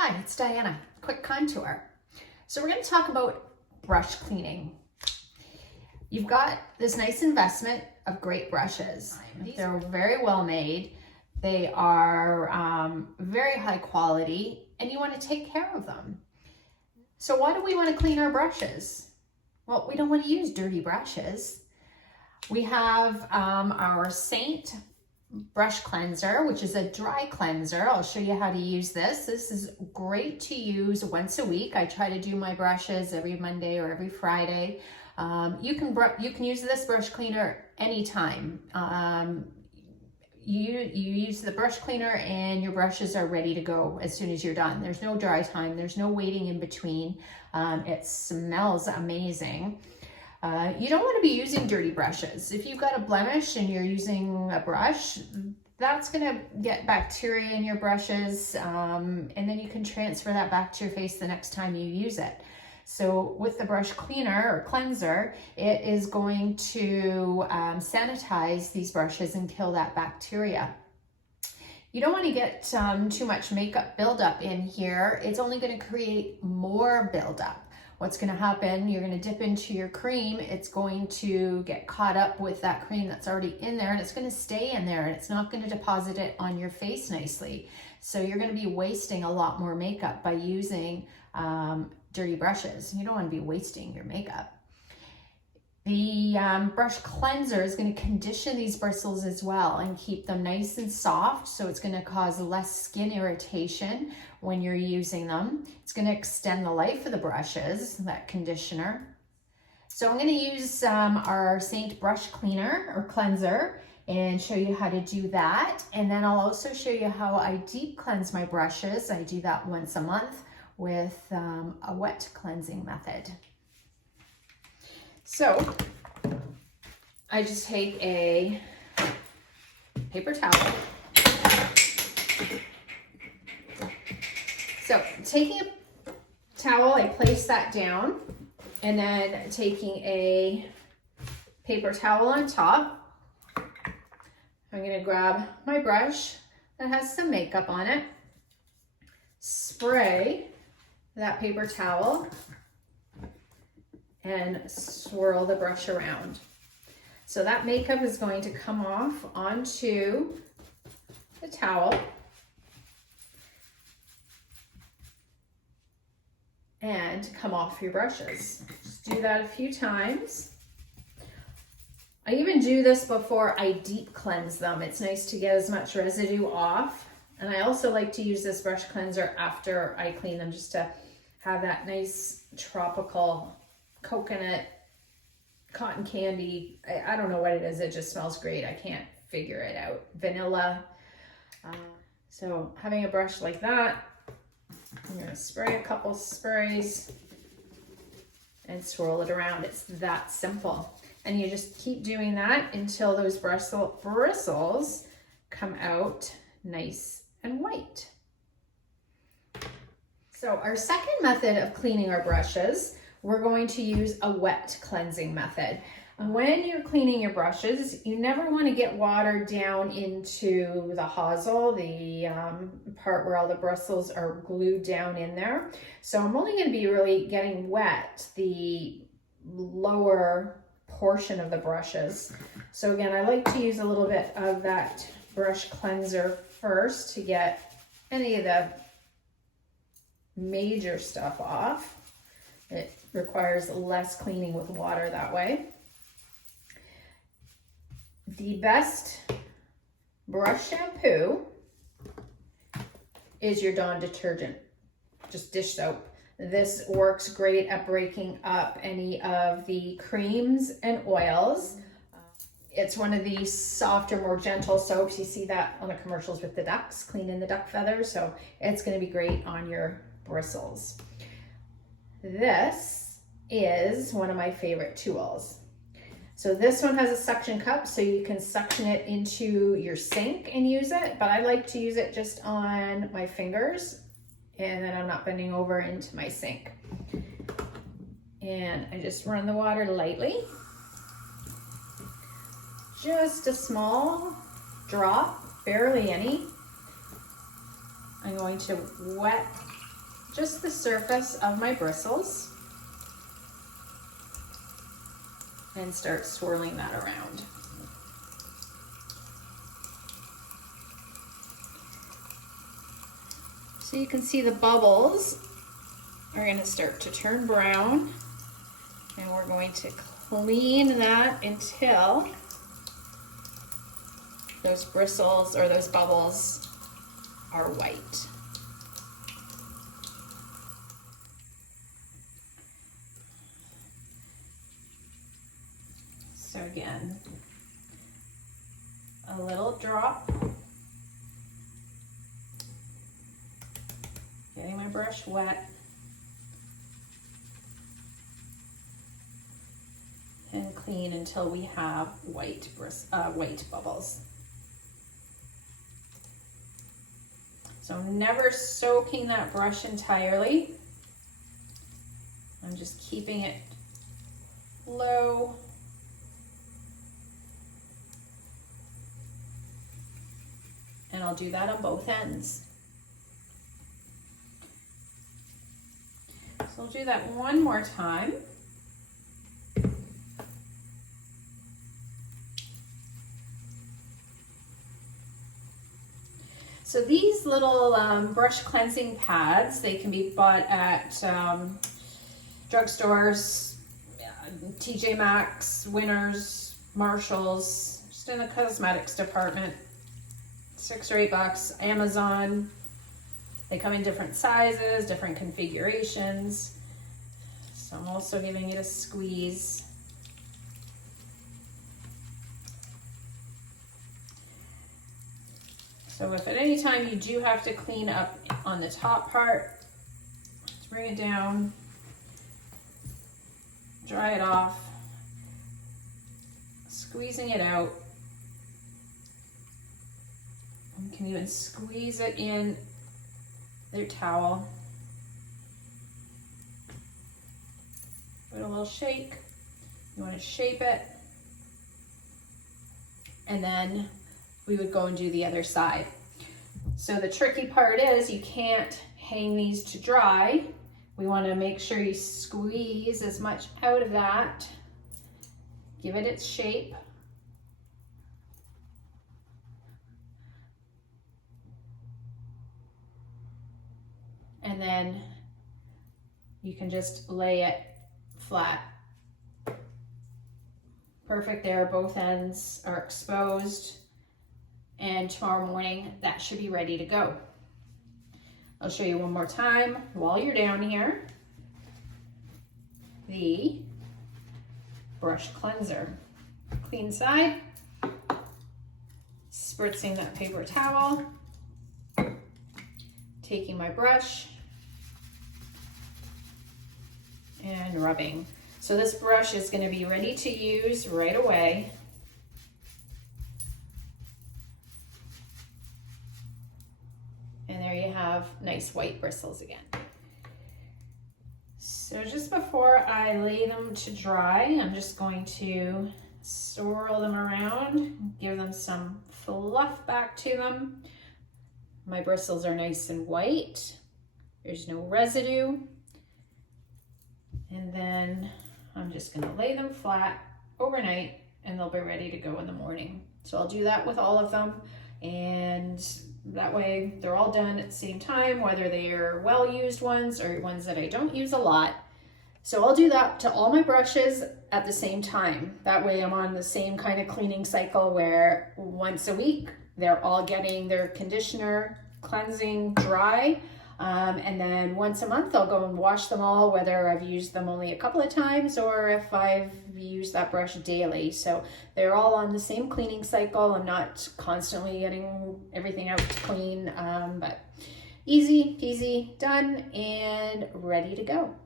Hi, it's Diana, Quick Contour. So we're going to talk about brush cleaning. You've got this nice investment of great brushes. They're very well made. They are very high quality, and you want to take care of them. So why do we want to clean our brushes? Well, we don't want to use dirty brushes. We have our SEINT brush cleanser, which is a dry cleanser. I'll show you how to use this. This is great to use once a week. I try to do my brushes every Monday or every Friday. You can use this brush cleaner anytime. You use the brush cleaner and your brushes are ready to go as soon as you're done. There's no dry time. There's no waiting in between. It smells amazing. You don't want to be using dirty brushes. If you've got a blemish and you're using a brush, that's going to get bacteria in your brushes, and then you can transfer that back to your face the next time you use it. So with the brush cleaner or cleanser, it is going to sanitize these brushes and kill that bacteria. You don't want to get too much makeup buildup in here. It's only going to create more buildup. What's going to happen, you're going to dip into your cream, it's going to get caught up with that cream that's already in there, and it's going to stay in there, and it's not going to deposit it on your face nicely. So you're going to be wasting a lot more makeup by using dirty brushes. You don't want to be wasting your makeup. The brush cleanser is going to condition these bristles as well and keep them nice and soft, so it's going to cause less skin irritation when you're using them. It's going to extend the life of the brushes, that conditioner. So I'm going to use our SEINT brush cleaner or cleanser and show you how to do that. And then I'll also show you how I deep cleanse my brushes. I do that once a month with a wet cleansing method. So I just take a paper towel. So taking a towel, I place that down, and then taking a paper towel on top, I'm going to grab my brush that has some makeup on it, spray that paper towel, and swirl the brush around. So that makeup is going to come off onto the towel and come off your brushes. Just do that a few times. I even do this before I deep cleanse them. It's nice to get as much residue off. And I also like to use this brush cleanser after I clean them, just to have that nice tropical coconut, cotton candy, I don't know what it is, it just smells great. I can't figure it out. Vanilla. So having a brush like that, I'm going to spray a couple sprays and swirl it around. It's that simple. And you just keep doing that until those bristles come out nice and white. So our second method of cleaning our brushes, we're going to use a wet cleansing method. When you're cleaning your brushes, you never want to get water down into the hosel, the part where all the bristles are glued down in there. So I'm only going to be really getting wet the lower portion of the brushes. So again, I like to use a little bit of that brush cleanser first to get any of the major stuff off. It requires less cleaning with water that way. The best brush shampoo is your Dawn detergent, just dish soap. This works great at breaking up any of the creams and oils. It's one of the softer, more gentle soaps. You see that on the commercials with the ducks, cleaning the duck feathers. So it's going to be great on your bristles. This is one of my favorite tools. So this one has a suction cup, so you can suction it into your sink and use it, but I like to use it just on my fingers, and then I'm not bending over into my sink. And I just run the water lightly. Just a small drop, barely any. I'm going to wet just the surface of my bristles and start swirling that around. So you can see the bubbles are going to start to turn brown, and we're going to clean that until those bristles or those bubbles are white. So again, a little drop. Getting my brush wet. And clean until we have white bubbles. So never soaking that brush entirely. I'm just keeping it low. And I'll do that on both ends. So I'll do that one more time. So these little brush cleansing pads, they can be bought at drugstores, TJ Maxx, Winners, Marshalls, just in the cosmetics department. $6 or $8, Amazon. They come in different sizes, different configurations. So I'm also giving it a squeeze. So if at any time you do have to clean up on the top part, just bring it down, dry it off, squeezing it out. You can even squeeze it in your towel. Give it a little shake. You want to shape it. And then we would go and do the other side. So the tricky part is you can't hang these to dry. We want to make sure you squeeze as much out of that. Give it its shape. And then you can just lay it flat. Perfect there, both ends are exposed. And tomorrow morning, that should be ready to go. I'll show you one more time while you're down here. The brush cleanser. Clean side. Spritzing that paper towel. Taking my brush. And rubbing. So this brush is going to be ready to use right away. And there you have nice white bristles again. So just before I lay them to dry, I'm just going to swirl them around, give them some fluff back to them. My bristles are nice and white. There's no residue. And then I'm just gonna lay them flat overnight and they'll be ready to go in the morning. So I'll do that with all of them, and that way they're all done at the same time, whether they are well-used ones or ones that I don't use a lot. So I'll do that to all my brushes at the same time. That way I'm on the same kind of cleaning cycle where once a week they're all getting their conditioner, cleansing, dry. And then once a month I'll go and wash them all, whether I've used them only a couple of times or if I've used that brush daily. So they're all on the same cleaning cycle. I'm not constantly getting everything out to clean, but easy peasy, done and ready to go.